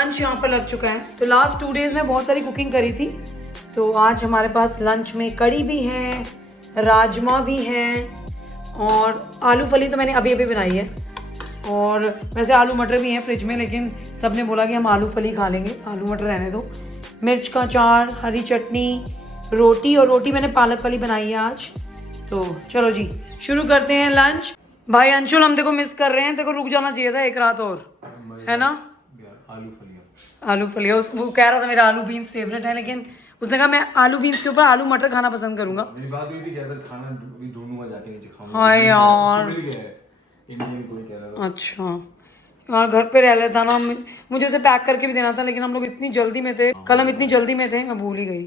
Lunch यहाँ पर लग चुका है। तो लास्ट 2 डेज में बहुत सारी कुकिंग करी थी, तो आज हमारे पास लंच में कड़ी भी है, राजमा भी हैं और आलू फली तो मैंने अभी अभी बनाई है। और वैसे आलू मटर भी हैं फ्रिज में, लेकिन सब ने बोला कि हम आलू फली खा लेंगे, आलू मटर रहने दो। मिर्च का अचार, हरी चटनी, रोटी, और रोटी मैंने पालक वाली बनाई है आज। तो चलो जी शुरू करते हैं लंच। भाई अंशुल हम देखो मिस कर रहे हैं, देखो रुक जाना चाहिए था एक रात और, है ना। आलू फलिया वो कह रहा था मेरा आलू बीन्स फेवरेट है, लेकिन उसने कहा मैं आलू बीन्स के ऊपर आलू मटर खाना पसंद करूंगा। मेरी बात हुई थी, कहता खाना अभी ढूंढूंगा जाके नीचे खाऊंगा। हाँ यार, मिल गया है, इंडियन कोई कह रहा था। अच्छा यार घर पे रह लेता ना, मुझे उसे पैक करके भी देना था, लेकिन हम लोग इतनी जल्दी में थे, कल हम इतनी जल्दी में थे मैं भूल ही गई।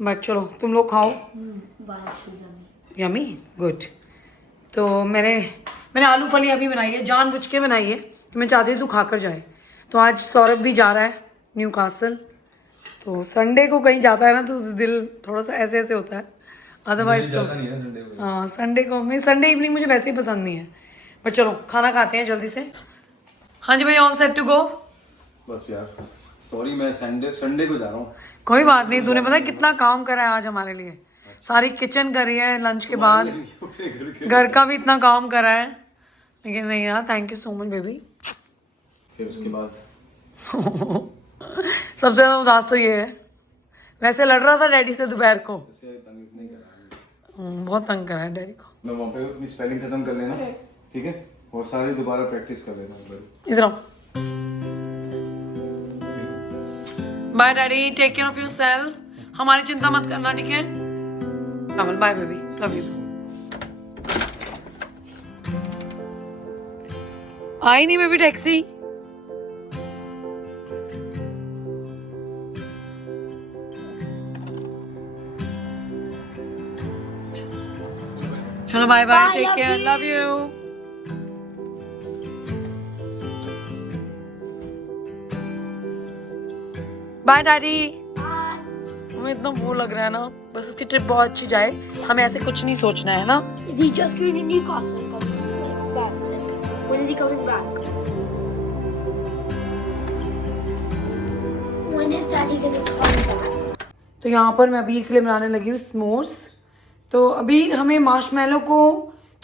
बट चलो तुम लोग खाओ। Yummy good. तो मैंने आलू फली अभी बनाई है, जानबूझ के बनाई है कि मैं चाहती थी तू खाकर जाए। तो आज सौरभ भी जा रहा है न्यू कासल, तो संडे को कहीं जाता है ना तो दिल थोड़ा सा ऐसे ऐसे होता है, अदरवाइज तो हाँ संडे को मैं संडे इवनिंग मुझे वैसे ही पसंद नहीं है। पर चलो खाना खाते हैं जल्दी से। हाँ जी भाई, ऑल सेट टू गो। बस यार सॉरी, मैं संडे को जा रहा हूँ। कोई बात नहीं, तूने पता है कितना काम करा है आज हमारे लिए, सारी किचन करी है लंच के बाद, घर का भी इतना काम करा है, लेकिन नहीं यार thank you so much baby. फिर उसके बाद सबसे ज़्यादा उदास तो ये है, वैसे लड़ रहा था डैडी से दोपहर को, बहुत तंग करा है डैडी को। मैं वहाँ पे अपनी स्पेलिंग खत्म कर लेना, ठीक है, और सारी दोबारा प्रैक्टिस कर लेना। इधर आओ। Bye daddy, take care of yourself, हमारी चिंता मत करना ठीक है। Kamal bye baby, love you. आई नहीं बेबी टैक्सी। चलो bye bye, take care, love you. Bye daddy. हमें इतना वो लग रहा है ना, बस इसकी ट्रिप बहुत अच्छी जाए, हमें ऐसे कुछ नहीं सोचना है ना। Is he just going to Newcastle and coming back? Like, when is he coming back? When is Daddy going to come back? तो यहाँ पर मैं अबीर के लिए बनाने लगी हूँ स्मोर्स। तो अबीर हमें मार्शमैलो को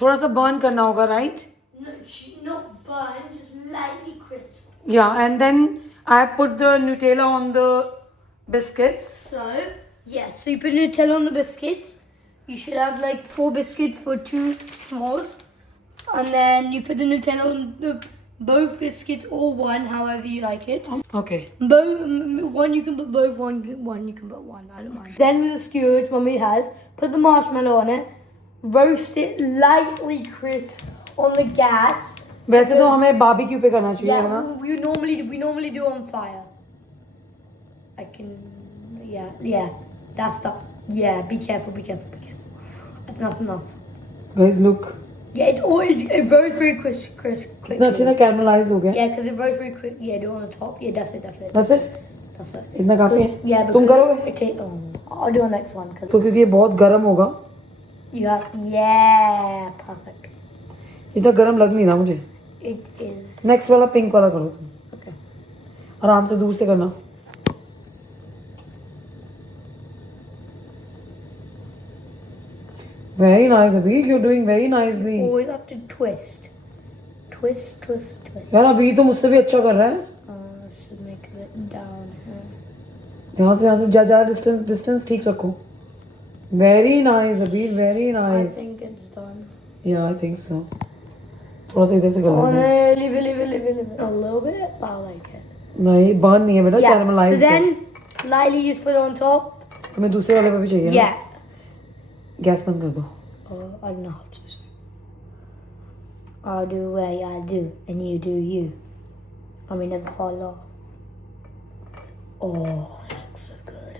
थोड़ा सा बर्न करना होगा, right? No, not burn, just lightly crisp. Yeah and then I put the Nutella on the biscuits. So, so you put Nutella on the biscuits. You should have like 4 biscuits for 2 s'mores. And then you put the Nutella on both biscuits or one, however you like it. Okay. One you can put both, one you can put one, I don't mind. Then with the skewer, which Mummy has, put the marshmallow on it, roast it lightly crisp on the gas. वैसे तो हमें barbecue पे करना चाहिए, है ना? we normally do on fire. I can, that's the, be careful. That's enough. Guys look. Yeah, it rose very quickly. इतना अच्छे ना कैरमलाइज हो गया। Yeah, because it rose very quick. Yeah, do it on the top. Yeah, that's it. That's it? That's it. इतना काफी है? Yeah, तुम करोगे? Okay, I'll do the next one. तो क्योंकि ये बहुत गर्म होगा। You have, perfect. इतना गर्म लग नहीं रहा मुझे। It is. नेक्स्ट वाला पिंक वाला करो तुम। Okay. आराम से दूर से करना। Very nice, Abhi. You're doing very nicely. Always have to twist. Twist. यार अभी तो मुझसे भी अच्छा कर रहा है। Let's just make it down here. यहाँ से जा डिस्टेंस ठीक रखो। Very nice, Abhi. Very I nice. think it's done. Yeah, I think so. थोड़ा सा इधर से कर लेते हैं। Leave it. A little bit. I like it. नहीं बर्न नहीं है बेटा, So कैरमलाइज्ड है। then, lightly just put it on top. हमें दूसरे वाले पे भी चाहिए। Yeah. गैस बंद कर दो। I don't know how to do this. I'll do what I do, and you do you. I mean, never fall off. Oh, that looks so good.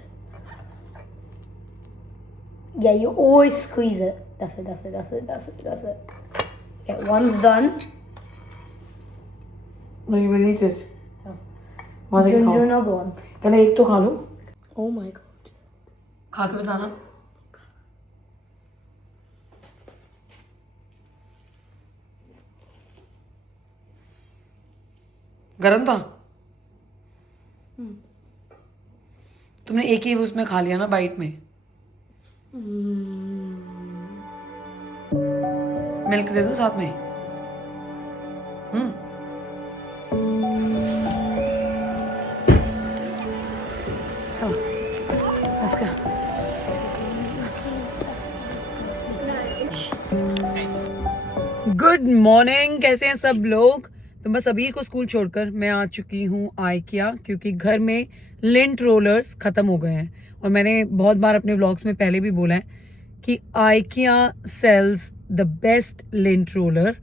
Yeah, you always squeeze it. That's it. Okay, one's done. No, you will eat it. Do another one. पहले एक तो खा लो। Oh my god. खा के बताना। गरम था? तुमने एक ही उसमें खा लिया ना बाइट में। मिल्क दे दो साथ में। चलो let's go. गुड मॉर्निंग, कैसे हैं सब लोग। तो बस अबीर को स्कूल छोड़कर मैं आ चुकी हूँ आइकिया, क्योंकि घर में लिंट रोलर्स खत्म हो गए हैं। और मैंने बहुत बार अपने व्लॉग्स में पहले भी बोला है कि IKEA sells the best lint roller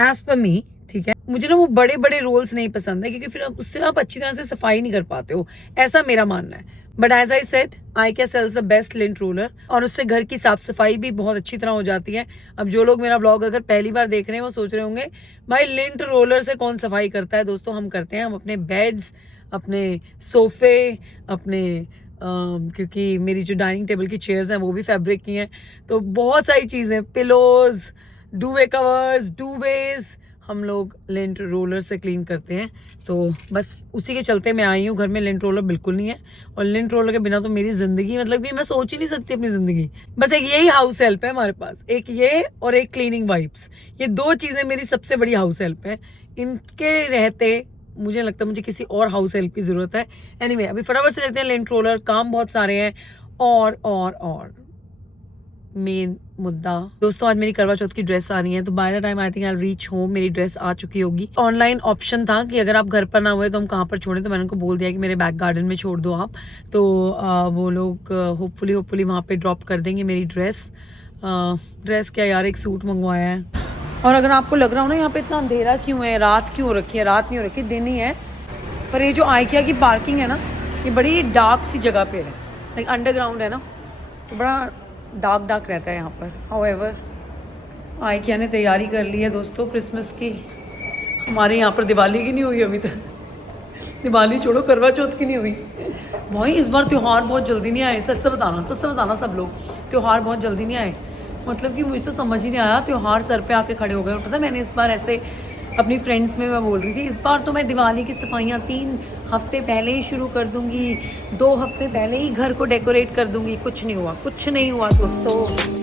as per me. ठीक है, मुझे ना वो बड़े बड़े रोल्स नहीं पसंद है, क्योंकि फिर उससे ना आप अच्छी तरह से सफाई नहीं कर पाते हो, ऐसा मेरा मानना है। But as I said, IKEA sells the best lint roller, और उससे घर की साफ सफाई भी बहुत अच्छी तरह हो जाती है। अब जो लोग मेरा ब्लॉग अगर पहली बार देख रहे हैं वो सोच रहे होंगे भाई लिंट रोलर से कौन सफाई करता है। दोस्तों हम करते हैं, हम अपने बेड्स, अपने सोफे, अपने क्योंकि मेरी जो डाइनिंग टेबल की चेयर्स हैं वो भी फैब्रिक की हैं, तो बहुत सारी चीज़ें, पिलोज, डूवे कवर्स, डूवेज, हम लोग लिंट रोलर से क्लीन करते हैं। तो बस उसी के चलते मैं आई हूँ। घर में लिंट रोलर बिल्कुल नहीं है, और लिंट रोलर के बिना तो मेरी ज़िंदगी, मतलब कि मैं सोच ही नहीं सकती अपनी ज़िंदगी। बस एक यही हाउस हेल्प है हमारे पास, एक ये और एक क्लीनिंग वाइप्स। ये दो चीज़ें मेरी सबसे बड़ी हाउस हेल्प है। इनके रहते मुझे लगता है मुझे किसी और हाउस हेल्प की ज़रूरत है। एनीवे, अभी फटाफट से लेते हैं लिंट रोलर, काम बहुत सारे हैं। और मेन मुद्दा दोस्तों, आज मेरी करवा चौथ की ड्रेस आनी है, तो by the time I think I reach home मेरी ड्रेस आ चुकी होगी। ऑनलाइन ऑप्शन था कि अगर आप घर पर ना हुए तो हम कहाँ पर छोड़ें, तो मैंने उनको बोल दिया कि मेरे बैक गार्डन में छोड़ दो आप। तो वो लोग होपफुली वहाँ पे ड्रॉप कर देंगे मेरी ड्रेस। ड्रेस क्या यार, एक सूट मंगवाया है। और अगर आपको लग रहा हो ना यहाँ पे इतना अंधेरा क्यों है, रात क्यों हो रखी है, रात नहीं हो रखी, दिन ही है। पर ये जो आइकिया की पार्किंग है ना, ये बड़ी डार्क सी जगह पे है, लाइक अंडरग्राउंड है ना, तो बड़ा डार्क रहता है यहाँ पर। हाउएवर आइकिया ने तैयारी कर ली है दोस्तों क्रिसमस की। हमारे यहाँ पर दिवाली की नहीं हुई अभी तक। दिवाली छोड़ो, करवा चौथ की नहीं हुई भाई। इस बार त्यौहार बहुत जल्दी नहीं आए। सच से बताना सब लोग, त्यौहार बहुत जल्दी नहीं आए। मतलब कि मुझे तो समझ ही नहीं आया, त्यौहार सर पे आके खड़े हो गए। और पता, मैंने इस बार ऐसे अपनी फ्रेंड्स में मैं बोल रही थी, इस बार तो मैं दिवाली की सफाइयाँ 3 हफ्ते पहले ही शुरू कर दूंगी, 2 हफ्ते पहले ही घर को डेकोरेट कर दूंगी। कुछ नहीं हुआ दोस्तों।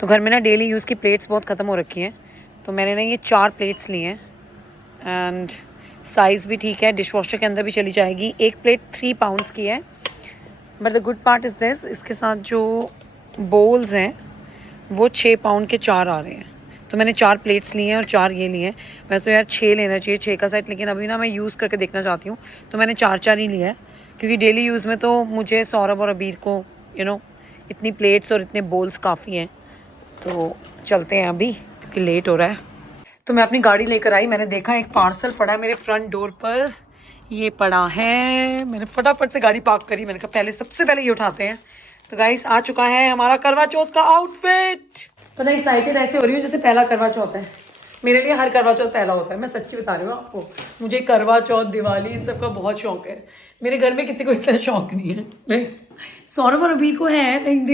तो घर में ना डेली यूज़ की प्लेट्स बहुत ख़त्म हो रखी हैं, तो मैंने ना ये 4 प्लेट्स ली हैं। एंड साइज़ भी ठीक है, डिश वॉशर के अंदर भी चली जाएगी। एक प्लेट 3 पाउंड्स की है। But the good part is this, इसके साथ जो बोल्स हैं वो 6 पाउंड के 4 आ रहे हैं। तो मैंने 4 प्लेट्स ली हैं और 4 ये लिए हैं। वैसे तो यार 6 लेना चाहिए, 6 का सेट, लेकिन अभी ना मैं यूज़ करके देखना चाहती हूँ, तो मैंने 4 ही लिया है। क्योंकि डेली यूज़ में तो मुझे सौरभ और अबीर को इतनी प्लेट्स और इतने बोल्स काफ़ी हैं। तो चलते हैं अभी, क्योंकि लेट हो रहा है। तो मैं अपनी गाड़ी लेकर आई, मैंने देखा एक पार्सल पड़ा है मेरे फ्रंट डोर पर। ये पड़ा है, मैंने फटाफट से गाड़ी पार्क करी। मैंने कहा सबसे पहले ये उठाते हैं। तो गाइस, आ चुका है हमारा करवा चौथ का आउटफिट। पता एक्साइटेड ऐसे हो रही हूँ जैसे पहला करवा चौथ है। मेरे लिए हर करवा चौथ पहला होता है, मैं सच्ची बता रही हूँ आपको। मुझे करवा चौथ, दिवाली, इन सब का बहुत शौक है। मेरे घर में किसी को इतना शौक नहीं है। लाइक सौरभ और अबीर को है, like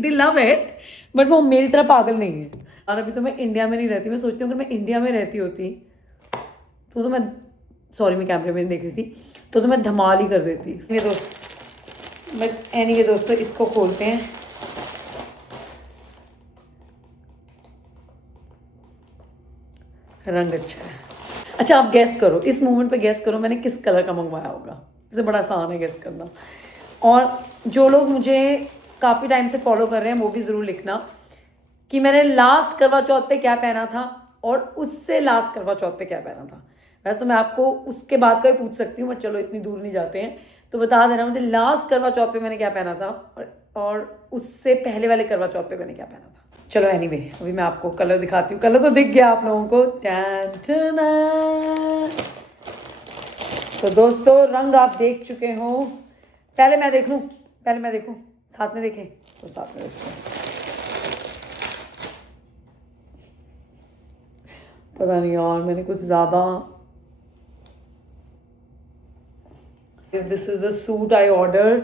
they love it, but वो मेरी तरह पागल नहीं है। और अभी तो मैं इंडिया में नहीं रहती। मैं सोचती हूँ अगर मैं इंडिया में रहती होती तो मैं मैं कैमरे में देख रही थी, तो मैं धमाल ही कर देती। ये दोस्तों इसको खोलते हैं। रंग अच्छा है। अच्छा आप गैस करो, इस मोमेंट पे गैस करो मैंने किस कलर का मंगवाया होगा। इसे बड़ा आसान है गैस करना। और जो लोग मुझे काफ़ी टाइम से फॉलो कर रहे हैं वो भी ज़रूर लिखना कि मैंने लास्ट करवा चौथ पे क्या पहना था और उससे लास्ट करवा चौथ पे क्या पहना था। वैसे तो मैं आपको उसके बाद का भी पूछ सकती हूँ, बट चलो इतनी दूर नहीं जाते हैं, तो बता देना मुझे लास्ट करवा चौथ पे मैंने क्या पहना था और उससे पहले वाले करवा चौथ पे मैंने क्या पहना था। चलो एनीवे अभी मैं आपको कलर दिखाती हूँ। कलर तो दिख गया आप लोगों को। तो दोस्तों रंग आप देख चुके हो। पहले मैं देख लूँ, पहले मैं देखूँ, साथ में देखें तो साथ में देखते हैं। पता नहीं यार मैंने कुछ ज़्यादा। This is the suit I order.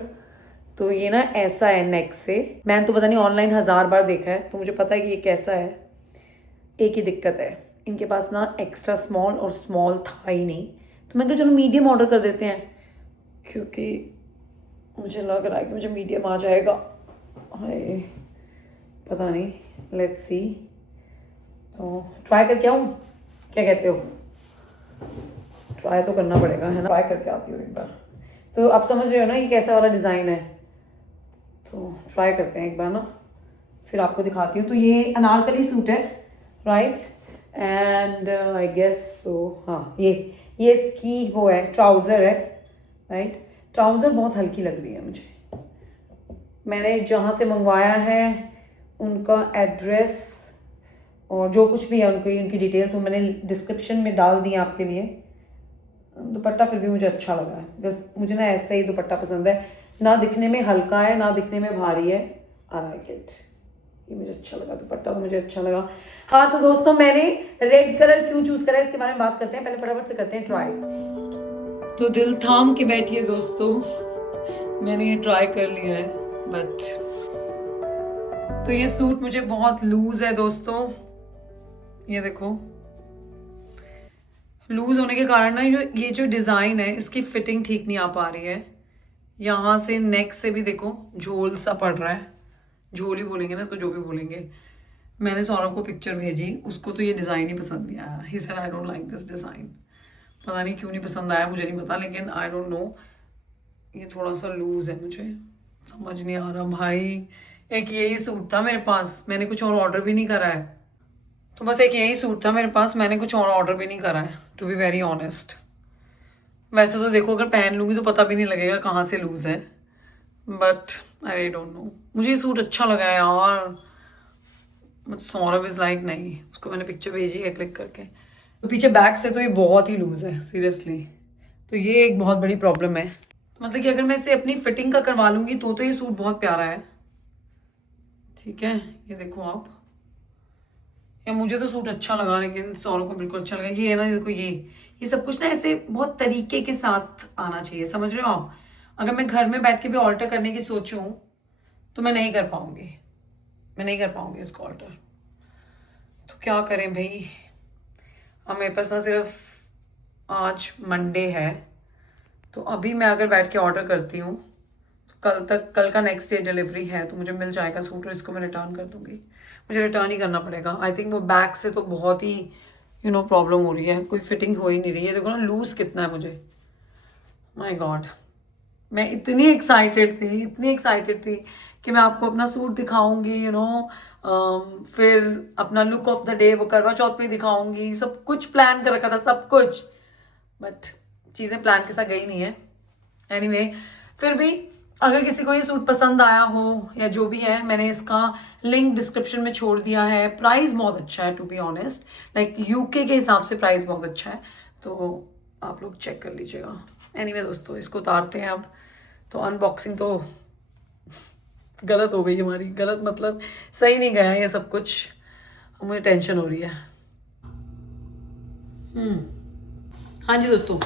तो ये ना ऐसा है नेक से। मैंने तो पता नहीं ऑनलाइन 1000 बार देखा है तो मुझे पता है कि ये कैसा है। एक ही दिक्कत है, इनके पास ना एक्स्ट्रा स्मॉल और स्मॉल था ही नहीं, तो मैंने कहा चलो मीडियम ऑर्डर कर देते हैं, क्योंकि मुझे लग रहा है कि मुझे मीडियम आ जाएगा। हाय पता नहीं, लेट्स सी। तो ट्राई करके आऊँ, क्या कहते हो? ट्राई तो करना पड़ेगा है ना, ट्राई करके आती हूँ एक बार। तो आप समझ रहे हो ना ये कैसा वाला डिज़ाइन है, तो ट्राई करते हैं एक बार ना, फिर आपको दिखाती हूँ। तो ये अनारकली सूट है, right, and I guess so हाँ ये इसकी वो है, ट्राउज़र है, राइट। ट्राउज़र बहुत हल्की लग रही है मुझे। मैंने जहाँ से मंगवाया है उनका एड्रेस और जो कुछ भी है उनकी डिटेल्स वो मैंने डिस्क्रिप्शन में डाल दी आपके लिए। दुपट्टा फिर भी मुझे अच्छा लगा है, बस मुझे ना ऐसा ही दुपट्टा पसंद है, ना दिखने में हल्का है ना दिखने में भारी है। आई लाइक इट, ये मुझे अच्छा लगा, दुपट्टा तो मुझे अच्छा लगा। हाँ तो दोस्तों मैंने रेड कलर क्यों चूज करा है इसके बारे में बात करते हैं, पहले फटाफट से करते हैं ट्राई। तो दिल थाम के बैठिए दोस्तों, मैंने ये ट्राई कर लिया है बट तो ये सूट मुझे बहुत लूज है दोस्तों, ये देखो लूज होने के कारण ना ये जो डिज़ाइन है इसकी फिटिंग ठीक नहीं आ पा रही है। यहाँ से नेक से भी देखो झोल सा पड़ रहा है, झोल ही बोलेंगे ना इसको, जो भी बोलेंगे। मैंने सौरभ को पिक्चर भेजी, उसको तो ये डिज़ाइन ही पसंद नहीं आया। He said I don't like this design. पता नहीं क्यों नहीं पसंद आया, मुझे नहीं पता, लेकिन आई डोंट नो, ये थोड़ा सा लूज है, मुझे समझ नहीं आ रहा भाई। एक यही सूट था मेरे पास, मैंने कुछ और ऑर्डर भी नहीं करा है। तो बस एक यही सूट था मेरे पास, मैंने कुछ और ऑर्डर भी नहीं करा है, टू बी वेरी ऑनेस्ट। वैसे तो देखो अगर पहन लूँगी तो पता भी नहीं लगेगा कहाँ से लूज़ है, बट आई डोंट नो। मुझे ये सूट अच्छा लगा है यार, बट सौरभ इज़ लाइक नहीं। उसको मैंने पिक्चर भेजी है क्लिक करके, तो पीछे बैक से तो ये बहुत ही लूज़ है सीरियसली। तो ये एक बहुत बड़ी प्रॉब्लम है, मतलब कि अगर मैं इसे अपनी फिटिंग का करवा लूँगी तो ये सूट बहुत प्यारा है, ठीक है। ये देखो आप, या मुझे तो सूट अच्छा लगा, लेकिन सौरभ को बिल्कुल अच्छा लगा। ये ना देखो ये सब कुछ ना ऐसे बहुत तरीके के साथ आना चाहिए, समझ रहे हो आप। अगर मैं घर में बैठ के भी ऑल्टर करने की सोचूं तो मैं नहीं कर पाऊंगी, मैं नहीं कर पाऊंगी इसको ऑल्टर। तो क्या करें भाई, अब मेरे पास ना सिर्फ आज मंडे है, तो अभी मैं अगर बैठ के ऑर्डर करती हूँ तो कल का नेक्स्ट डे डिलीवरी है, तो मुझे मिल जाएगा सूट और इसको मैं रिटर्न कर दूंगी। मुझे रिटर्न ही करना पड़ेगा। आई थिंक वो बैक से तो बहुत ही प्रॉब्लम हो रही है, कोई फिटिंग हो ही नहीं रही है। देखो ना लूज कितना है मुझे, माय गॉड। मैं इतनी एक्साइटेड थी कि मैं आपको अपना सूट दिखाऊंगी, फिर अपना लुक ऑफ द डे वो करवा चौथ पे दिखाऊंगी, सब कुछ प्लान कर रखा था, सब कुछ, बट चीज़ें प्लान के साथ गई नहीं है। एनीवे, फिर भी अगर किसी को ये सूट पसंद आया हो या जो भी है, मैंने इसका लिंक डिस्क्रिप्शन में छोड़ दिया है। प्राइस बहुत अच्छा है, to be honest, like UK के हिसाब से प्राइस बहुत अच्छा है, तो आप लोग चेक कर लीजिएगा। एनीवे दोस्तों, इसको उतारते हैं अब। तो अनबॉक्सिंग तो गलत हो गई हमारी, गलत मतलब सही नहीं गया ये सब कुछ, मुझे टेंशन हो रही है। हाँ जी दोस्तों,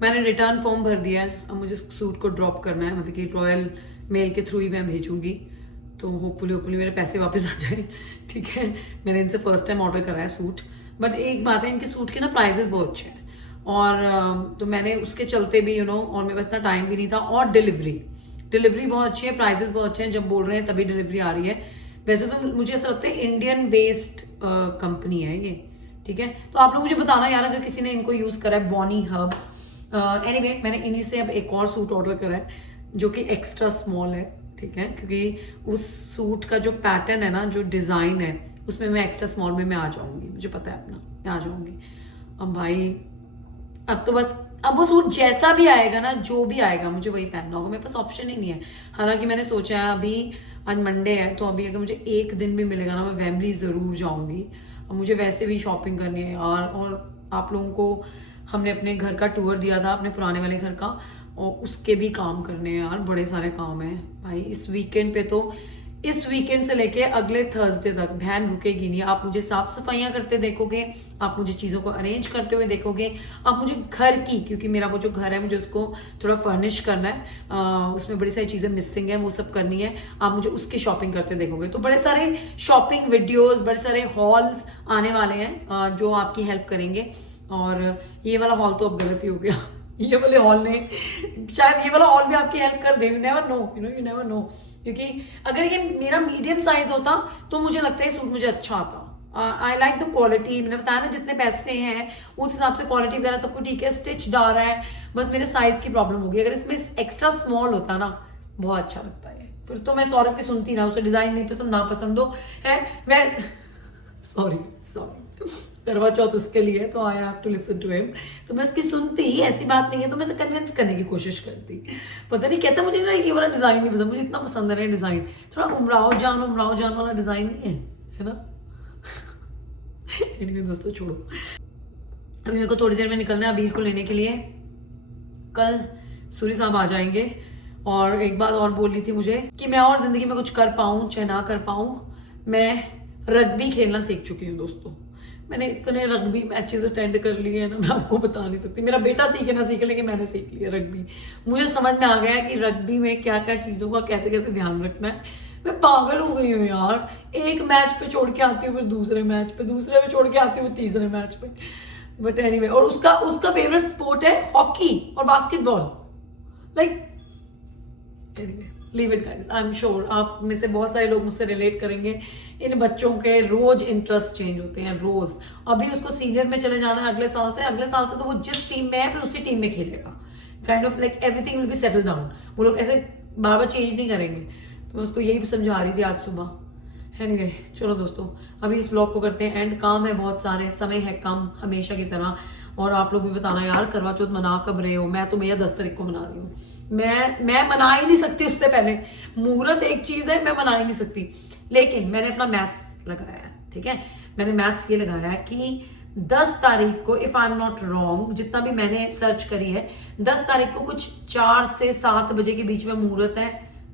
मैंने रिटर्न फॉर्म भर दिया है, अब मुझे सूट को ड्रॉप करना है, मतलब कि रॉयल मेल के थ्रू ही मैं भेजूंगी, तो होपफुली मेरे पैसे वापस आ जाए, ठीक है। मैंने इनसे फर्स्ट टाइम ऑर्डर करा है सूट, बट एक बात है, इनके सूट के ना प्राइजेस बहुत अच्छे हैं, और तो मैंने उसके चलते भी और मेरे पास इतना टाइम भी नहीं था, और डिलीवरी बहुत अच्छी है, प्राइजेस बहुत अच्छे हैं, जब बोल रहे हैं तभी डिलीवरी आ रही है। वैसे तो मुझे ऐसा लगता है इंडियन बेस्ड कंपनी है ये, ठीक है। तो आप लोग मुझे बताना यार अगर किसी ने इनको यूज़ करा है, बॉनी हब। एनीवे मैंने इन्हीं से अब एक और सूट ऑर्डर करा है जो कि एक्स्ट्रा स्मॉल है, ठीक है, क्योंकि उस सूट का जो पैटर्न है ना, जो डिज़ाइन है, उसमें मैं एक्स्ट्रा स्मॉल में मैं आ जाऊंगी, मुझे पता है अपना, मैं आ जाऊंगी। अब भाई अब तो बस अब वो सूट जैसा भी आएगा ना, जो भी आएगा मुझे वही पहनना होगा, मेरे पास ऑप्शन ही नहीं है। हालांकि मैंने सोचा है अभी आज मंडे है, तो अभी अगर मुझे एक दिन भी मिलेगा ना, मैं वेम्बली ज़रूर जाऊंगी। और मुझे वैसे भी शॉपिंग करनी है यार। और आप लोगों को हमने अपने घर का टूर दिया था, अपने पुराने वाले घर का, और उसके भी काम करने हैं यार, बड़े सारे काम हैं भाई। इस वीकेंड पे तो, इस वीकेंड से लेके अगले थर्सडे तक बहन रुकेगी नहीं। आप मुझे साफ सफाइयाँ करते देखोगे, आप मुझे चीज़ों को अरेंज करते हुए देखोगे, आप मुझे घर की, क्योंकि मेरा वो जो घर है मुझे उसको थोड़ा फर्निश करना है, उसमें बड़ी सारी चीज़ें मिसिंग है, वो सब करनी है, आप मुझे उसकी शॉपिंग करते देखोगे। तो बड़े सारे शॉपिंग वीडियोज़, बड़े सारे हॉल्स आने वाले हैं जो आपकी हेल्प करेंगे। और ये वाला हॉल तो अब गलत ही हो गया ये वाले हॉल ने, शायद ये वाला हॉल भी आपकी हेल्प कर दे, you never know, you never know. क्योंकि अगर ये मेरा मीडियम साइज होता तो मुझे लगता है सूट मुझे अच्छा आता। आई लाइक द क्वालिटी, मैंने बताया ना जितने पैसे हैं उस हिसाब से क्वालिटी वगैरह सब कुछ ठीक है, स्टिच आ रहा है, बस मेरे साइज की प्रॉब्लम होगी। अगर इसमें एक्स्ट्रा स्मॉल होता ना, बहुत अच्छा लगता है। फिर तो मैं सौरभ की सुनती ना, उसे डिजाइन नहीं पसंद, ना पसंद हो है, मैं सॉरी करवा चौथ उसके लिए, तो I have to listen to him, तो मैं उसकी सुनती, ऐसी बात नहीं है, तो मैं उसे कन्विंस करने की कोशिश करती। पता नहीं कहता मुझे ना ये वाला डिजाइन नहीं पसंद, मुझे इतना पसंद है डिजाइन, थोड़ा उमराव जान वाला डिजाइन नहीं है ना इनके दोस्तों छोड़ो। अभी मेरे को थोड़ी देर में निकलना है अबीर को लेने के लिए, कल सूरी साहब आ जाएंगे। और एक बात और बोल रही थी मुझे कि मैं और जिंदगी में कुछ कर पाऊँ चाहे ना कर पाऊँ, मैं रग्बी खेलना सीख चुकी हूँ दोस्तों। मैंने इतने रग्बी मैचेस अटेंड कर लिए हैं ना, मैं आपको बता नहीं सकती। मेरा बेटा सीखे ना सीखे, लेकिन मैंने सीख लिया रग्बी। मुझे समझ में आ गया है कि रग्बी में क्या क्या चीज़ों का कैसे कैसे ध्यान रखना है। मैं पागल हो गई हूँ यार, एक मैच पे छोड़ के आती हूँ, फिर दूसरे मैच पे, दूसरे पे छोड़ के आती हूँ, तीसरे मैच पे। बट एनीवे, और उसका फेवरेट स्पोर्ट है हॉकी और basketball. Like anyway, leave it guys. I am sure आप में से बहुत सारे लोग मुझसे रिलेट करेंगे। इन बच्चों के रोज इंटरेस्ट चेंज होते हैं, रोज। अभी उसको सीनियर में चले जाना है अगले साल से तो वो जिस टीम में है फिर उसी टीम में खेलेगा। Kind of like everything will be settle down. वो लोग ऐसे बार बार चेंज नहीं करेंगे। तो मैं उसको यही समझा रही थी आज सुबह। एनीवे, चलो दोस्तों अभी इस ब्लॉग को करते हैं एंड। काम है बहुत सारे, समय है कम हमेशा की तरह। और आप लोग भी बताना यार करवा चौथ मना कब रहे हो। मैं तो भैया 10 तारीख को मना रही हूँ। मैं मना ही नहीं सकती उससे पहले। मुहूर्त एक चीज है, मैं मना ही नहीं सकती। लेकिन मैंने अपना मैथ्स लगाया है, ठीक है। मैंने मैथ्स ये लगाया है कि 10 तारीख को, if I am not wrong, जितना भी मैंने सर्च करी है, 10 तारीख को कुछ 4 से 7 बजे के बीच में मुहूर्त है,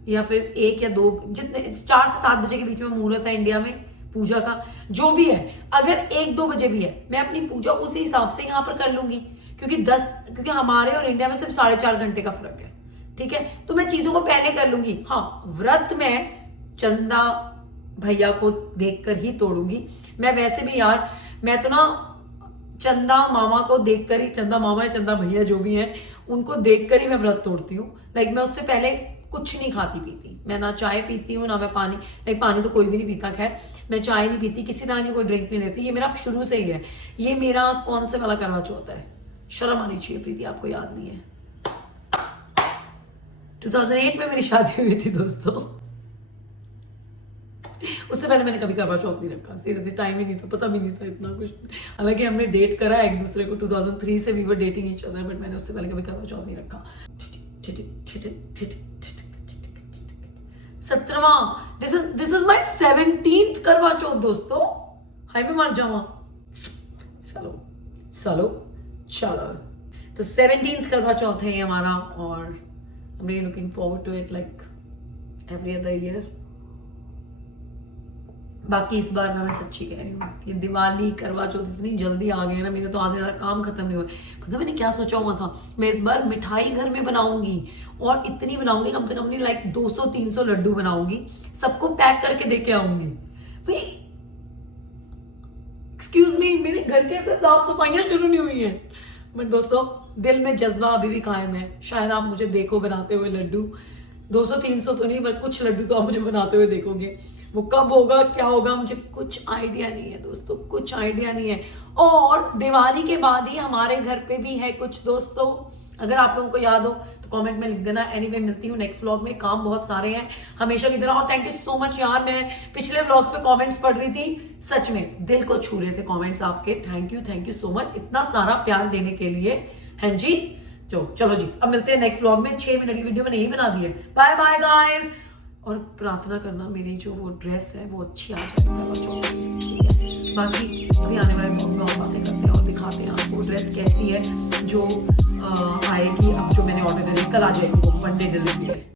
या फिर 1 या 2, जितने 4 से 7 बजे के बीच में मुहूर्त है इंडिया में पूजा का, जो भी है। अगर 1-2 बजे भी है, मैं अपनी पूजा उसी हिसाब से यहाँ पर कर लूंगी, क्योंकि हमारे और इंडिया में सिर्फ 4.5 घंटे का फर्क है, ठीक है। तो मैं चीजों को पहले कर लूंगी। हाँ, व्रत में चंदा भैया को देखकर ही तोड़ूंगी। मैं वैसे भी यार, मैं तो ना चंदा मामा को देखकर ही, चंदा मामा या चंदा भैया जो भी हैं, उनको देखकर ही मैं व्रत तोड़ती हूँ। लाइक मैं उससे पहले कुछ नहीं खाती पीती, मैं ना चाय पीती हूँ ना मैं पानी। लाइक पानी तो कोई भी नहीं पीता, खैर मैं चाय नहीं पीती, किसी तरह की कोई ड्रिंक नहीं लेती। ये मेरा शुरू से ही है। ये मेरा कौन से वाला करवा चौथ है, शर्म आनी चाहिए प्रीति, आपको याद नहीं है? 2008 में मेरी शादी हुई थी दोस्तों। उससे पहले मैंने कभी करवा चौथ नहीं रखा, सीरियसली टाइम ही नहीं था, पता भी नहीं था इतना कुछ। हालांकि हमने डेट करा एक दूसरे को 2003 से, we were dating each other, but मैंने उससे पहले कभी करवा चौथ नहीं रखा। 17वां, दिस इज माय 17th करवा चौथ दोस्तों। हाय मैं मर जावा। चलो तो 17th करवा चौथ है ये हमारा, और I'm really looking forward to it like every other year। बाकी इस बार ना मैं सच्ची कह रही हूँ, ये दिवाली करवा चौथ इतनी जल्दी आ गए ना, मेरे तो आधे ज़्यादा काम खत्म नहीं हुए। पता मैंने क्या सोचा हुआ था, मैं इस बार मिठाई घर में बनाऊंगी, और इतनी बनाऊंगी कम से कम नहीं, लाइक 200-300 लड्डू बनाऊंगी, सबको पैक करके दे के आऊंगी। भाई एक्सक्यूज मी, मेरे घर के अंदर साफ सफाइयाँ शुरू नहीं हुई है, बट दोस्तों दिल में जज्बा अभी भी कायम है। शायद आप मुझे देखो बनाते हुए लड्डू, 200-300 तो नहीं, पर कुछ लड्डू तो आप मुझे बनाते हुए देखोगे। वो कब होगा, क्या होगा, मुझे कुछ आइडिया नहीं है दोस्तों, कुछ आइडिया नहीं है। और दिवाली के बाद ही हमारे घर पे भी है कुछ दोस्तों, अगर आप लोगों को याद हो तो कमेंट में लिख देना। एनीवे मिलती हूँ नेक्स्ट व्लॉग में, काम बहुत सारे हैं हमेशा की तरह। और थैंक यू सो मच यार, मैं पिछले व्लॉग्स पे कमेंट्स पढ़ रही थी, सच में दिल को छू रहे थे कमेंट्स आपके। थैंक यू सो मच इतना सारा प्यार देने के लिए। हैं जी, चलो जी, अब मिलते हैं नेक्स्ट व्लॉग में। 6 मिनट की वीडियो मैंने यही बना दी है। बाय बाय गाइस, और प्रार्थना करना मेरी जो वो ड्रेस है वो अच्छी आ जाए। ठीक है, बाकी अभी आने वाले व्लॉग में और बातें करते हैं और दिखाते हैं आपको ड्रेस कैसी है जो आएगी। अब जो मैंने ऑर्डर करी कल आ जाएगी वो मंडे डिलीवरी।